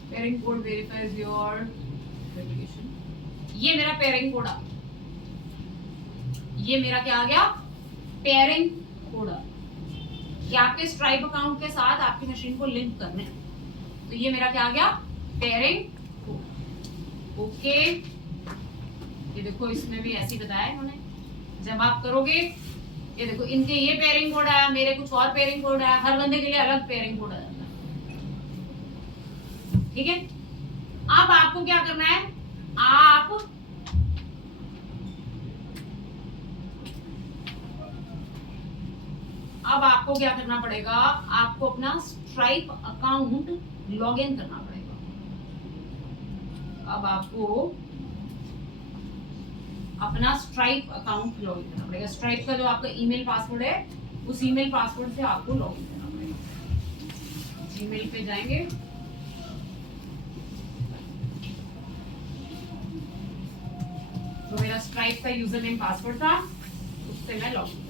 pairing code verifies your verification, ये मेरा पेयरिंग कोड आ, ये मेरा क्या आ गया, पेयरिंग कोड आ, ये आपके स्ट्राइप अकाउंट के साथ आपकी मशीन को लिंक करने, तो ये मेरा क्या आ गया, पेयरिंग कोड, ओके। ये देखो इसमें भी ऐसे ही बताया इन्होंने, जब आप करोगे ये देखो इनके ये पेयरिंग कोड आया, मेरे कुछ और पेयरिंग कोड आया, हर बंदे के लिए अलग पेयरिंग कोड आ जाता है, ठीक है। अब आपको क्या करना है, आप अब आपको क्या करना पड़ेगा, आपको अपना स्ट्राइप अकाउंट लॉग इन करना पड़ेगा। अब आपको अपना स्ट्राइप अकाउंट लॉग इन करना पड़ेगा। स्ट्राइप का जो आपका ईमेल पासवर्ड है, उस ईमेल पासवर्ड से आपको लॉग इन करना पड़ेगा। ईमेल पे जाएंगे, तो मेरा स्ट्राइप का यूजर नेम पासवर्ड था, उससे मैं log in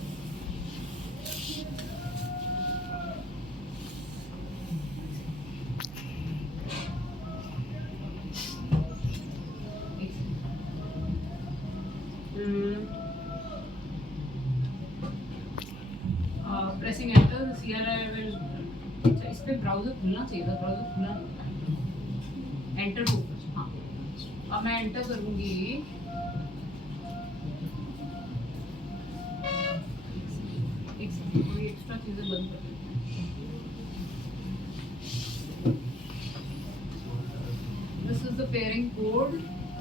pressing enter CRI। अच्छा, इस पे ब्राउजर खुलना चाहिए था, ब्राउजर खुला नहीं। एंटर को हाँ, अब मैं एंटर करूंगी। थोड़ी एक्स्ट्रा चीजें बंद कर देते हैं। This is the pairing code.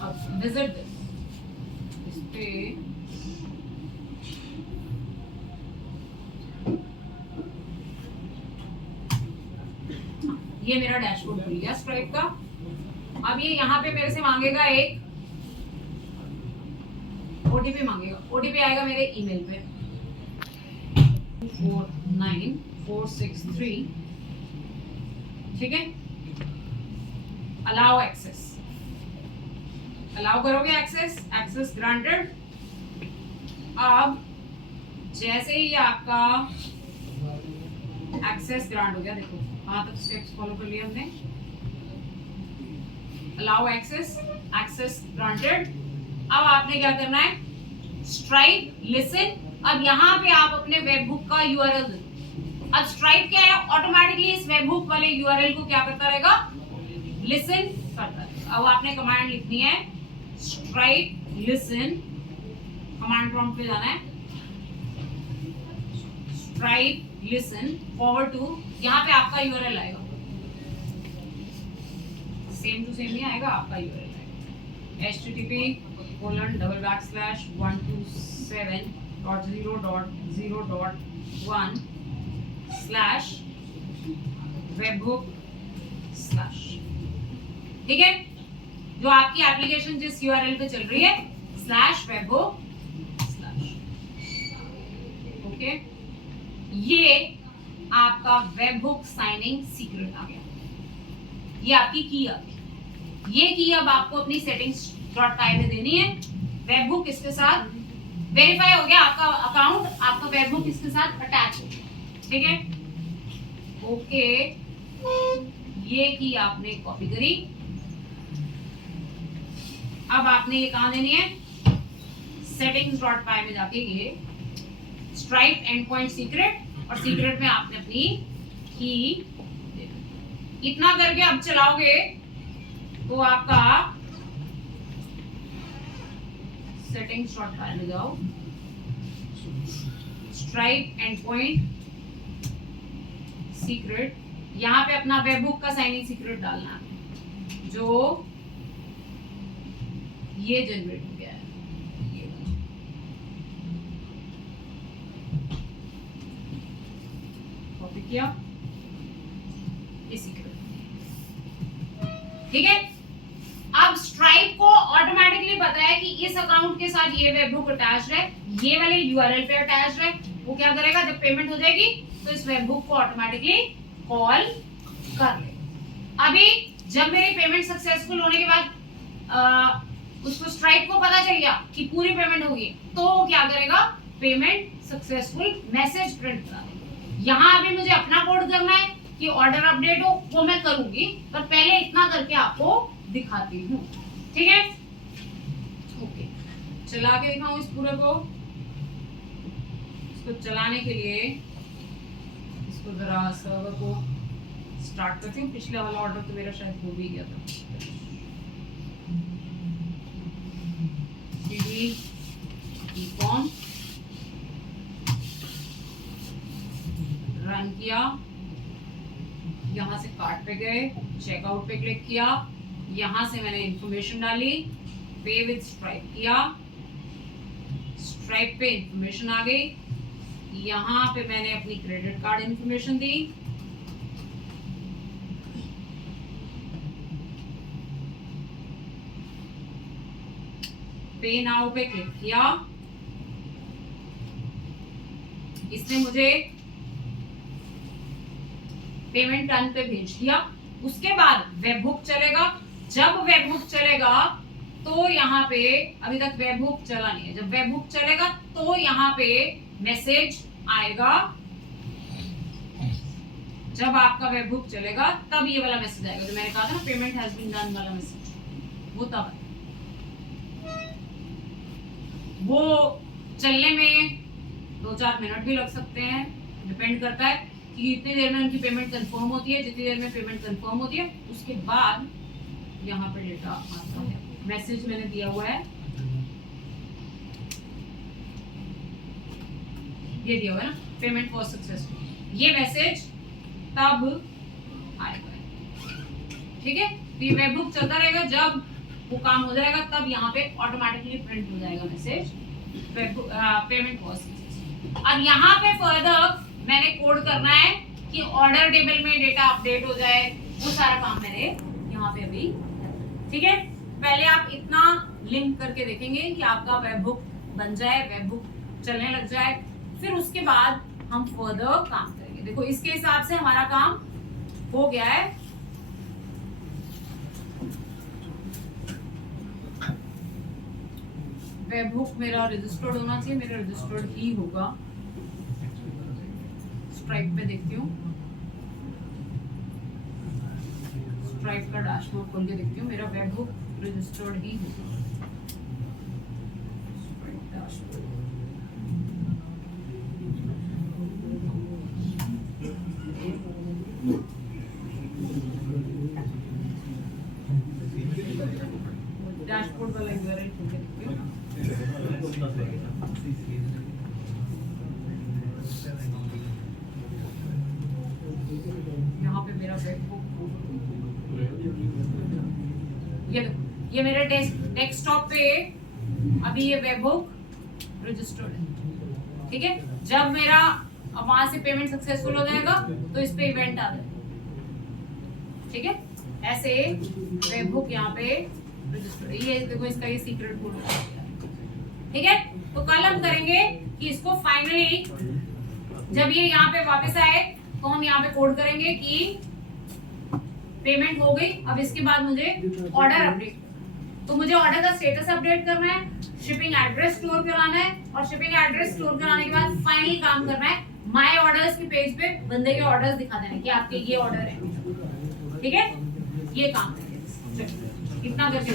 अब विजिट दिस, इस पे ये मेरा डैशबोर्ड खुल गया स्ट्राइप का। अब ये यहाँ पे मेरे से मांगेगा एक ओटीपी मांगेगा। ओटीपी आएगा मेरे ईमेल पे 49463, ठीक है। अलाउ एक्सेस, अलाउ करोगे एक्सेस, एक्सेस ग्रांटेड। अब जैसे ही आपका एक्सेस ग्रांट हो गया, देखो वहां तक स्टेप्स फॉलो कर लिए हमने। Allow access, access granted. अब आपने क्या करना है, स्ट्राइप लिसन। अब यहाँ पे आप अपने वेबहुक का यूआरएल दो। अब स्ट्राइप क्या है, ऑटोमेटिकली इस वेबहुक वाले यूआरएल को क्या करता रहेगा, लिसन करता रहेगा। अब आपने कमांड लिखनी है स्ट्राइप लिसन, कमांड प्रॉम्प्ट पे जाना है, स्ट्राइप लिसन फॉरवर्ड टू, यहाँ पे आपका यूआरएल आएगा, सेम टू सेम नहीं आएगा, आपका यूआरएल आएगा http://127.0.0.1/webhook/, ठीक है। जो आपकी एप्लीकेशन जिस यूआरएल पे चल रही है /webhook/, ओके। ये आपका वेबहुक साइनिंग सीक्रेट आ गया, ये आपकी की आ गई। ये की अब आपको अपनी settings.py में देनी है। वेबहुक इसके साथ वेरीफाई हो गया, आपका अकाउंट, आपका वेबहुक इसके साथ अटैच हो गया, ठीक है। ओके, ये की आपने कॉपी करी। अब आपने ये कहां देनी है, settings.py में जाके ये स्ट्राइप एंड पॉइंट सीक्रेट, और सीक्रेट में आपने अपनी की, इतना करके अब चलाओगे तो आपका settings.py में जाओ, स्ट्राइप एंड पॉइंट सीक्रेट, यहाँ पे अपना वेबहुक का साइनिंग सीक्रेट डालना है जो ये जनरेट हो गया है। कॉपी किया, ये सीक्रेट, ठीक है। अब स्ट्राइप को ऑटोमेटिकली पता है कि इस अकाउंट के साथ ये वेबहुक अटैच्ड है, ये वाले यूआरएल पे अटैच्ड है। वो क्या करेगा, जब पेमेंट हो जाएगी तो इस वेबहुक को ऑटोमेटिकली कॉल कर लेगा। अभी जब मेरी पेमेंट सक्सेसफुल होने के बाद उसको स्ट्राइप को पता चल गया कि पूरी पेमेंट होगी, तो वो क्या करेगा, पेमेंट सक्सेसफुल मैसेज प्रिंट करा देगा। यहाँ अभी मुझे अपना कोड करना है कि ऑर्डर अपडेट हो, वो मैं करूंगी, पर पहले इतना करके आपको दिखाती हूँ, ठीक है। ओके, चला के दिखाऊं इस पूरे को। इसको चलाने के लिए इसको जरा सर्वर को स्टार्ट करती हूँ। पिछले वाला ऑर्डर तो मेरा शायद हो भी गया था। रन किया, यहाँ से कार्ट पे गए, चेकआउट पे क्लिक किया, यहाँ से मैंने इंफॉर्मेशन डाली, पे विद स्ट्राइप किया, स्ट्राइप पे इंफॉर्मेशन आ गई, यहाँ पे मैंने अपनी क्रेडिट कार्ड इंफॉर्मेशन दी, पे नाउ पे क्लिक किया, इसने मुझे पेमेंट टर्न पे भेज दिया। उसके बाद वेबहुक चलेगा। जब वेबहुक चलेगा तो यहाँ पे, अभी तक वेबहुक चला नहीं है, जब वेबहुक चलेगा तो यहाँ पे मैसेज आएगा। जब आपका वेबहुक चलेगा तब ये वाला मैसेज आएगा जो मैंने कहा था ना, पेमेंट हैज बीन डन वाला मैसेज, वो तब वो चलने में 2-4 मिनट भी लग सकते हैं, डिपेंड करता है कि कितनी देर में उनकी पेमेंट कंफर्म होती है। जितनी देर में पेमेंट कंफर्म होती है उसके बाद यहाँ पे डेटा आता है। मैसेज मैंने दिया हुआ है, ये दिया हुआ है ना, पेमेंट वाज सक्सेसफुल, ये मैसेज तब आएगा। ठीक है, तो ये वेबहुक चलता रहेगा, जब वो काम हो जाएगा तब यहाँ पे ऑटोमेटिकली प्रिंट हो जाएगा मैसेज पेमेंट वाज सक्सेसफुल। अब यहाँ पे फर्दर मैंने कोड करना है कि ऑर्डर टेबल में डेटा अपडेट हो जाए, वो सारा काम मैंने यहाँ पे अभी। ठीक है, पहले आप इतना लिंक करके देखेंगे कि आपका वेबहुक बन जाए, वेबहुक चलने लग जाए, फिर उसके बाद हम फर्दर काम करेंगे। देखो इसके हिसाब से हमारा काम हो गया है। वेबहुक मेरा रजिस्टर्ड होना चाहिए, मेरा रजिस्टर्ड ही होगा। स्ट्राइप पे देखती हूँ, स्ट्राइप का डैशबोर्ड खोल के देखती हूँ, मेरा वेबहुक रजिस्टर्ड ही होगा। स्ट्राइप डैशबोर्ड, डैशबोर्ड वाला यूआरएल खोल के देखती हूँ। यहाँ पे मेरा वेबहुक, ये मेरे डेस्कटॉप पे अभी ये वेबहुक रजिस्टर्ड है। ठीक है, जब मेरा वहां से पेमेंट सक्सेसफुल हो जाएगा तो इस पे इवेंट आ जाएगा। ठीक है, ऐसे वेबहुक यहाँ पे रजिस्टर्ड, ये देखो इसका ये सीक्रेट कोड। ठीक है, तो कल हम करेंगे कि इसको फाइनली जब ये यहाँ पे वापस आए तो हम यहाँ पे कोड करेंगे कि पेमेंट हो गई। अब इसके बाद मुझे ऑर्डर अपडेट, तो मुझे ऑर्डर का स्टेटस अपडेट करना है, शिपिंग एड्रेस स्टोर कराना है, और शिपिंग एड्रेस स्टोर कराने के बाद फाइनल काम करना है, माय ऑर्डर्स के पेज पे बंदे के ऑर्डर्स दिखा देने कि आपके ये ऑर्डर है। ठीक है, ये काम करेंगे, इतना करके